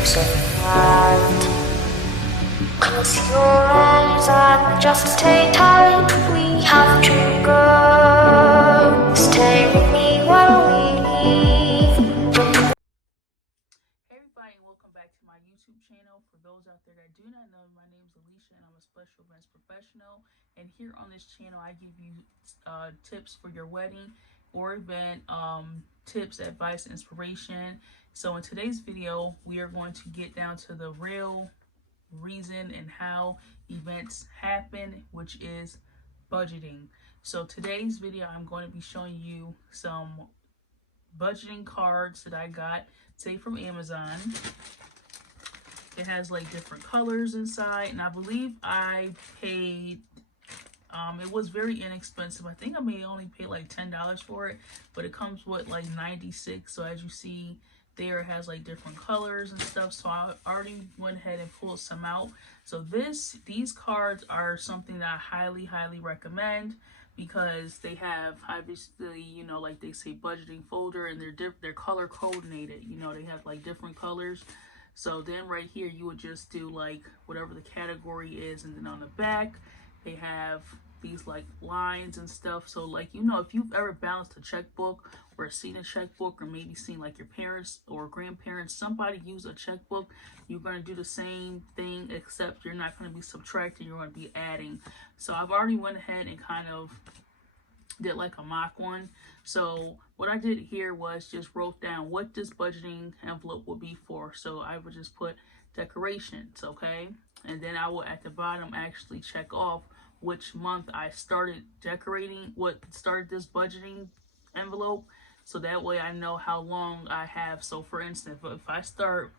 keeps it right. Close your eyes and just stay tight. We have to go. Stay with me while we leave. Hey everybody, and welcome back to my YouTube channel. For those out there that do not know, my name is Alicia and I'm a special events professional. And here on this channel, I give you tips for your wedding or event, tips, advice, inspiration. So in today's video, we are going to get down to the real reason and how events happen, which is budgeting. So today's video, I'm going to be showing you some budgeting cards that I got, say, from Amazon. It has like different colors inside, and I believe I paid, it was very inexpensive. I think I may only pay like $10 for it, but it comes with like 96. So as you see there, it has like different colors and stuff. So I already went ahead and pulled some out. So these cards are something that I highly recommend, because they have, obviously, you know, like they say, budgeting folder, and they're color coordinated. You know, they have like different colors. So then right here, you would just do like whatever the category is, and then on the back they have these like lines and stuff. So like, you know, if you've ever balanced a checkbook or seen a checkbook, or maybe seen like your parents or grandparents, somebody use a checkbook, you're going to do the same thing, except you're not going to be subtracting, you're going to be adding. So I've already went ahead and kind of did like a mock one. So what I did here was just wrote down what this budgeting envelope would be for. So I would just put decorations, okay? And then I will at the bottom actually check off which month I started decorating, what started this budgeting envelope. So that way I know how long I have. So for instance, if I start,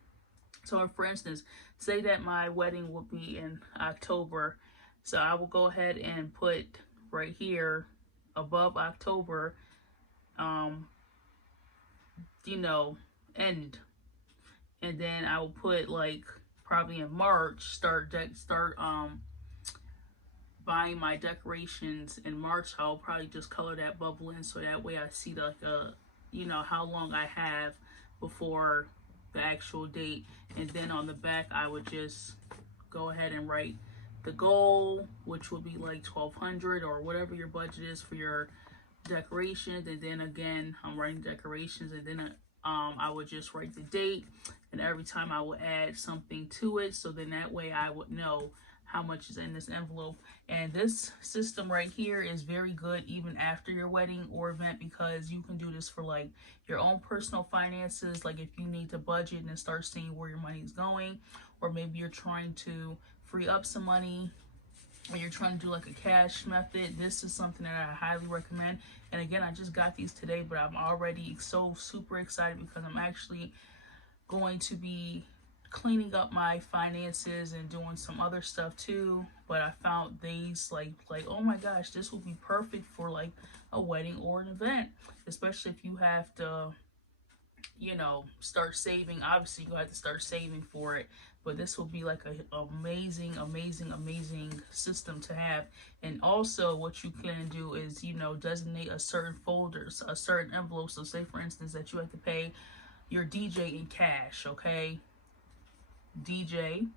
so for instance, say that my wedding will be in October. So I will go ahead and put right here above October, you know, end. And then I will put like probably in March, start buying my decorations in March. I'll probably just color that bubble in, so that way I see like you know, how long I have before the actual date. And then on the back I would just go ahead and write the goal, which will be like 1,200 or whatever your budget is for your decorations. And then again, I'm writing decorations, and then I would just write the date, and every time I would add something to it, so then that way I would know how much is in this envelope. And this system right here is very good even after your wedding or event, because you can do this for like your own personal finances, like if you need to budget and start seeing where your money is going, or maybe you're trying to free up some money, or you're trying to do like a cash method. This is something that I highly recommend. And again, I just got these today, but I'm already so super excited because I'm actually going to be cleaning up my finances and doing some other stuff too. But I found these like oh my gosh, this will be perfect for like a wedding or an event, especially if you have to, you know, start saving. Obviously you have to start saving for it, but this will be like a amazing system to have. And also what you can do is, you know, designate a certain folders, a certain envelope. So say for instance that you have to pay your DJ in cash, okay? DJ,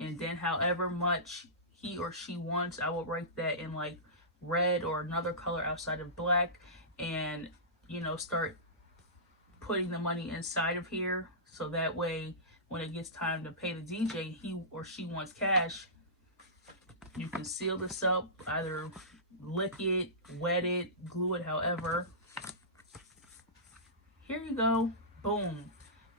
and then however much he or she wants, I will write that in like red or another color outside of black, and, you know, start putting the money inside of here. So that way when it gets time to pay the DJ, he or she wants cash, you can seal this up, either lick it, wet it, glue it, however. Here you go, boom.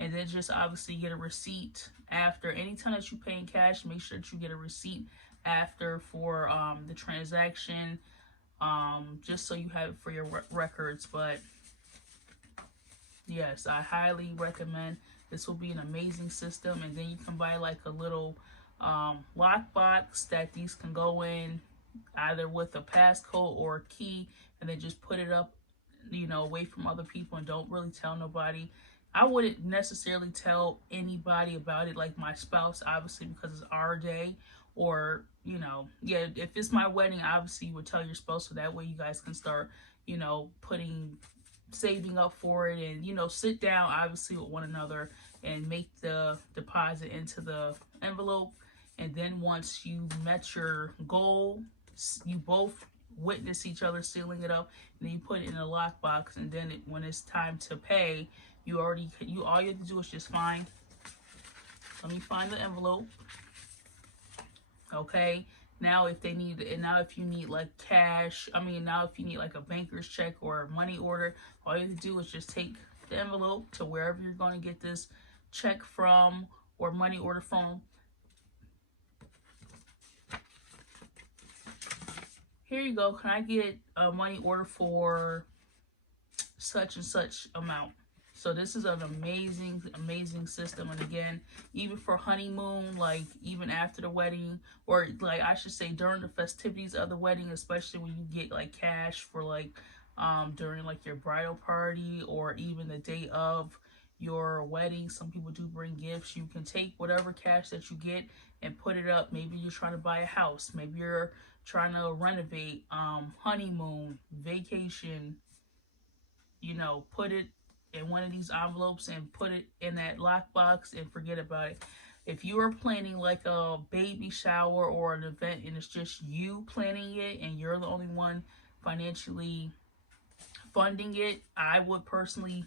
And then just obviously get a receipt after. Anytime that you pay in cash, make sure that you get a receipt after for the transaction, just so you have it for your records. But yes, I highly recommend. This will be an amazing system. And then you can buy like a little lock box that these can go in, either with a passcode or a key, and then just put it up, you know, away from other people, and don't really tell nobody. I wouldn't necessarily tell anybody about it, like my spouse, obviously, because it's our day. Or, you know, yeah, if it's my wedding, obviously you would tell your spouse, so that way you guys can start, you know, putting saving up for it, and, you know, sit down obviously with one another and make the deposit into the envelope. And then once you met your goal, you both witness each other sealing it up, and then you put it in a lockbox. And then when it's time to pay, all you have to do is just let me find the envelope. Okay, now if they need, and now if you need like cash, now if you need like a banker's check or a money order, all you have to do is just take the envelope to wherever you're going to get this check from or money order from. Here you go. Can I get a money order for such and such amount? So this is an amazing, amazing system. And again, even for honeymoon, like even after the wedding, or like I should say during the festivities of the wedding, especially when you get like cash for like during like your bridal party or even the day of your wedding. Some people do bring gifts. You can take whatever cash that you get and put it up. Maybe you're trying to buy a house. Maybe you're trying to renovate, honeymoon, vacation, you know, put it in one of these envelopes and put it in that lockbox and forget about it. If you are planning like a baby shower or an event and it's just you planning it and you're the only one financially funding it, I would personally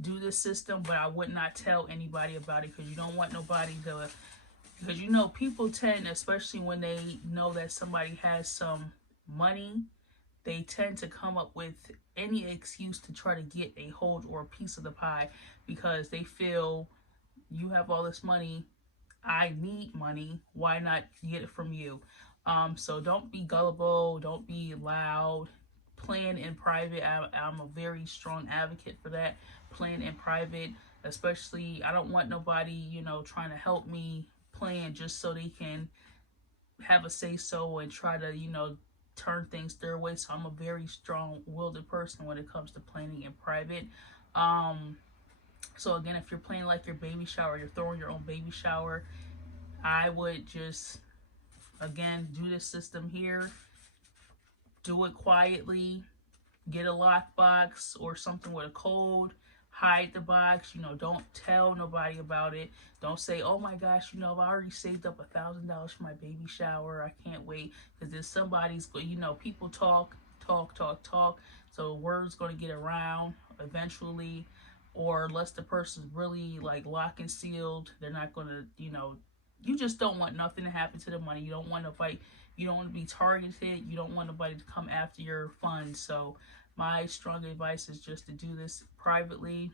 do this system, but I would not tell anybody about it, because you don't want nobody to, because you know people tend, especially when they know that somebody has some money, they tend to come up with any excuse to try to get a hold or a piece of the pie, because they feel you have all this money, I need money, why not get it from you? So don't be gullible, don't be loud, plan in private. I'm a very strong advocate for that. Plan in private, especially I don't want nobody, you know, trying to help me plan just so they can have a say so and try to, you know, turn things their way. So I'm a very strong-willed person when it comes to planning in private. So again, if you're planning like your baby shower, you're throwing your own baby shower, I would just, again, do this system here. Do it quietly. Get a lockbox or something with a code. Hide the box. You know, don't tell nobody about it. Don't say, oh my gosh, you know, I've already saved up $1,000 for my baby shower, I can't wait. Because then somebody's, you know, people talk. So word's going to get around eventually. Or unless the person's really like lock and sealed, they're not going to, you know, you just don't want nothing to happen to the money. You don't want nobody, you don't want to be targeted. You don't want nobody to come after your funds. So my strong advice is just to do this privately.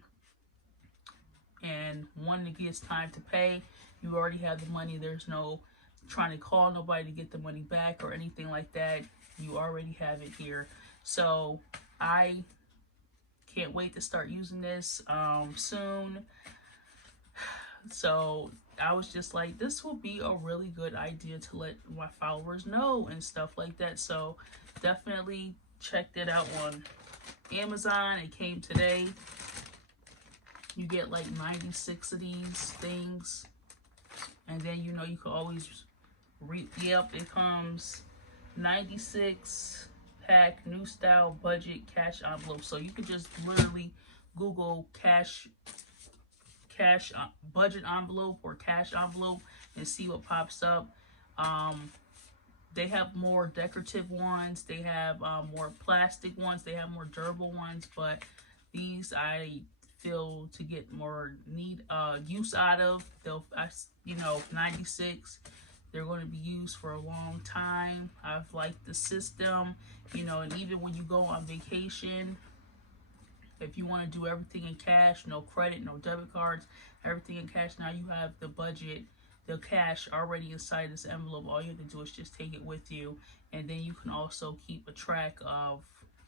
And when it gets time to pay, you already have the money. There's no trying to call nobody to get the money back or anything like that. You already have it here. So I can't wait to start using this soon. So I was just like, this will be a really good idea to let my followers know and stuff like that. So definitely check that out on Amazon. It came today. You get like 96 of these things. And then, you know, you can always yep, it comes 96 pack new style budget cash envelope. So you could just literally Google cash budget envelope or cash envelope and see what pops up. They have more decorative ones, they have more plastic ones, they have more durable ones, but these I feel to get more use out of. You know, 96, they're going to be used for a long time. I've liked the system, you know, and even when you go on vacation, if you want to do everything in cash, no credit, no debit cards, everything in cash, now you have the budget, the cash already inside this envelope. All you have to do is just take it with you. And then you can also keep a track of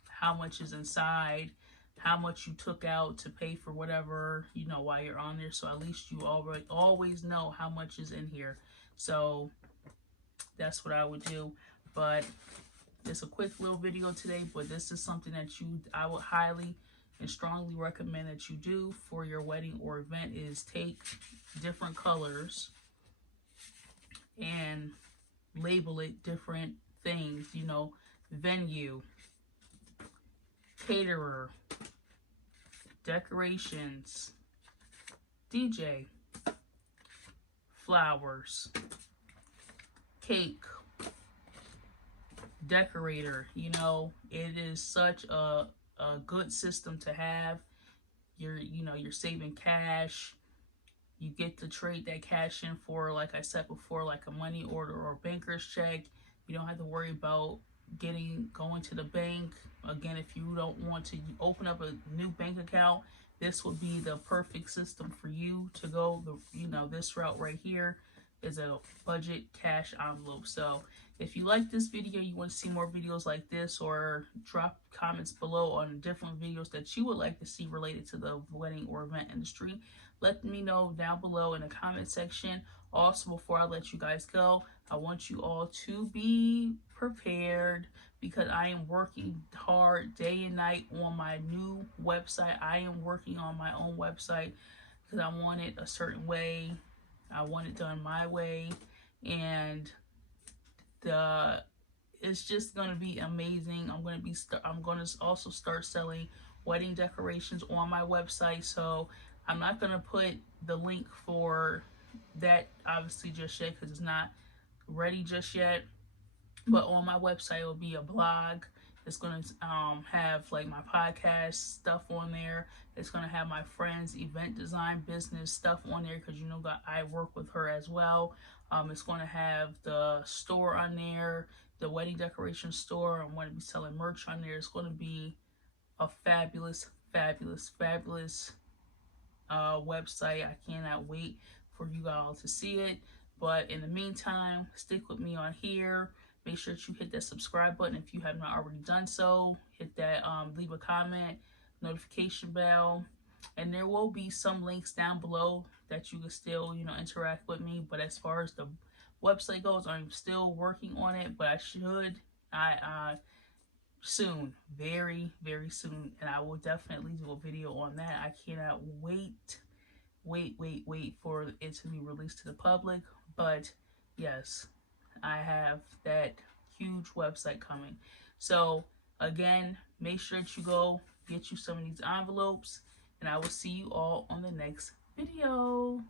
how much is inside, how much you took out to pay for whatever, you know, while you're on there. So at least you always know how much is in here. So that's what I would do. But it's a quick little video today, but this is something that I would highly and strongly recommend that you do for your wedding or event, is take different colors and label it different things, you know, venue, caterer, decorations, DJ, flowers, cake, decorator. You know, it is such a good system to have. You're saving cash. You get to trade that cash in for, like I said before, like a money order or a banker's check. You don't have to worry about going to the bank. Again, if you don't want to open up a new bank account, this would be the perfect system for you to go. This route right here is a budget cash envelope. So if you like this video, you want to see more videos like this, or drop comments below on different videos that you would like to see related to the wedding or event industry. Let me know down below in the comment section. Also, before I let you guys go, I want you all to be prepared, because I am working hard day and night on my new website. I am working on my own website because I want it a certain way. I want it done my way, and it's just gonna be amazing. I'm gonna also start selling wedding decorations on my website. So I'm not gonna put the link for that obviously just yet, because it's not ready just yet. But on my website will be a blog. It's gonna have like my podcast stuff on there. It's gonna have my friend's event design business stuff on there, because I work with her as well. It's gonna have the store on there, the wedding decoration store. I'm gonna be selling merch on there. It's gonna be a fabulous, fabulous, fabulous website. I cannot wait for you all to see it. But in the meantime, stick with me on here. Make sure that you hit that subscribe button if you have not already done so. Hit that, leave a comment, notification bell, and there will be some links down below that you can still, interact with me. But as far as the website goes, I'm still working on it, but I soon, very, very soon, and I will definitely do a video on that. I cannot wait for it to be released to the public. But yes, I have that huge website coming. So again, make sure that you go get you some of these envelopes, and I will see you all on the next video.